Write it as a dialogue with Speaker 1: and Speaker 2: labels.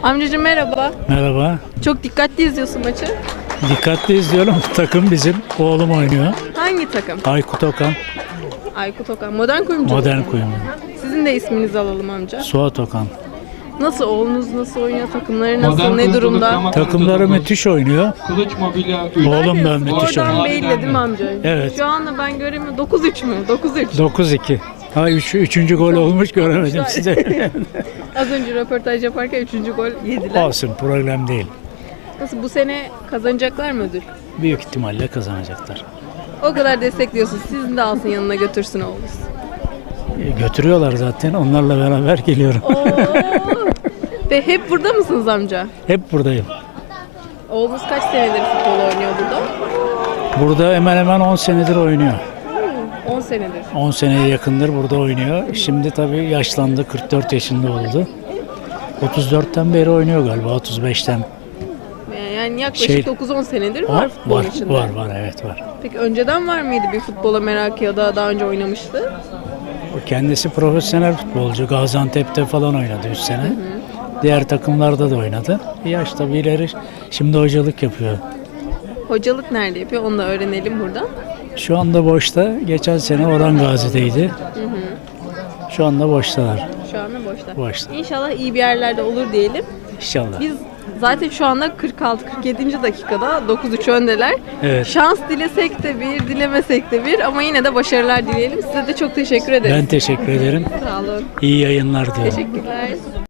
Speaker 1: Amcacığım merhaba.
Speaker 2: Merhaba.
Speaker 1: Çok dikkatli izliyorsun maçı.
Speaker 2: Dikkatli izliyorum. Takım bizim. Oğlum oynuyor.
Speaker 1: Hangi takım?
Speaker 2: Aykut Okan.
Speaker 1: Aykut Okan. Modern kuyumcu.
Speaker 2: Modern
Speaker 1: musun?
Speaker 2: kuyumcu.
Speaker 1: Sizin de isminizi alalım amca.
Speaker 2: Suat Okan.
Speaker 1: Nasıl oğlunuz nasıl oynuyor? Takımları nasıl? Ne durumda?
Speaker 2: Takımları müthiş oynuyor.
Speaker 3: Kılıç Mobilya
Speaker 2: Oğlum da müthiş
Speaker 1: Oradan
Speaker 2: oynuyor.
Speaker 1: belli değil mi amca?
Speaker 2: Evet.
Speaker 1: Şu anda ben göremiyorum. 9-3 mü? 9-3.
Speaker 2: 9-2. Ha üçüncü gol olmuş göremedim size.
Speaker 1: Az önce röportaj yaparken 3. gol yediler.
Speaker 2: Olsun, problem değil.
Speaker 1: Nasıl bu sene kazanacaklar mı ödül?
Speaker 2: Büyük ihtimalle kazanacaklar.
Speaker 1: O kadar destekliyorsun. Sizin de alsın yanına götürsün oğlunuz.
Speaker 2: Götürüyorlar zaten. Onlarla beraber geliyorum.
Speaker 1: Oo. Ve hep burada mısınız amca?
Speaker 2: Hep buradayım.
Speaker 1: Oğlunuz kaç senedir futbol oynuyor burada?
Speaker 2: Burada hemen hemen 10 senedir oynuyor.
Speaker 1: 10 senedir.
Speaker 2: 10 seneye yakındır burada oynuyor. Şimdi tabii yaşlandı. 44 yaşında oldu. 34'ten beri oynuyor galiba. 35'ten.
Speaker 1: Yani yaklaşık
Speaker 2: Şey-
Speaker 1: 9-10 senedir var futbol
Speaker 2: Var,
Speaker 1: içinde.
Speaker 2: var, evet var.
Speaker 1: Peki önceden var mıydı bir futbola merakı ya da daha önce oynamıştı?
Speaker 2: O kendisi profesyonel futbolcu. Gaziantep'te falan oynadı 3 sene. Diğer takımlarda da oynadı. Yaş tabii ileri. Şimdi hocalık yapıyor.
Speaker 1: Hocalık nerede yapıyor? Onu da öğrenelim buradan.
Speaker 2: Şu anda boşta. Geçen sene Orhan Gazi'deydi. Şu anda boştalar.
Speaker 1: Şu anda boşta.
Speaker 2: Boşta.
Speaker 1: İnşallah iyi bir yerlerde olur diyelim.
Speaker 2: İnşallah.
Speaker 1: Biz zaten şu anda 46-47. dakikada 9-3 öndeler.
Speaker 2: Evet.
Speaker 1: Şans dilesek de bir, dilemesek de bir ama yine de başarılar dileyelim. Size de çok teşekkür ederiz.
Speaker 2: Ben teşekkür ederim.
Speaker 1: Sağ olun.
Speaker 2: İyi yayınlar diliyorum.
Speaker 1: Teşekkürler.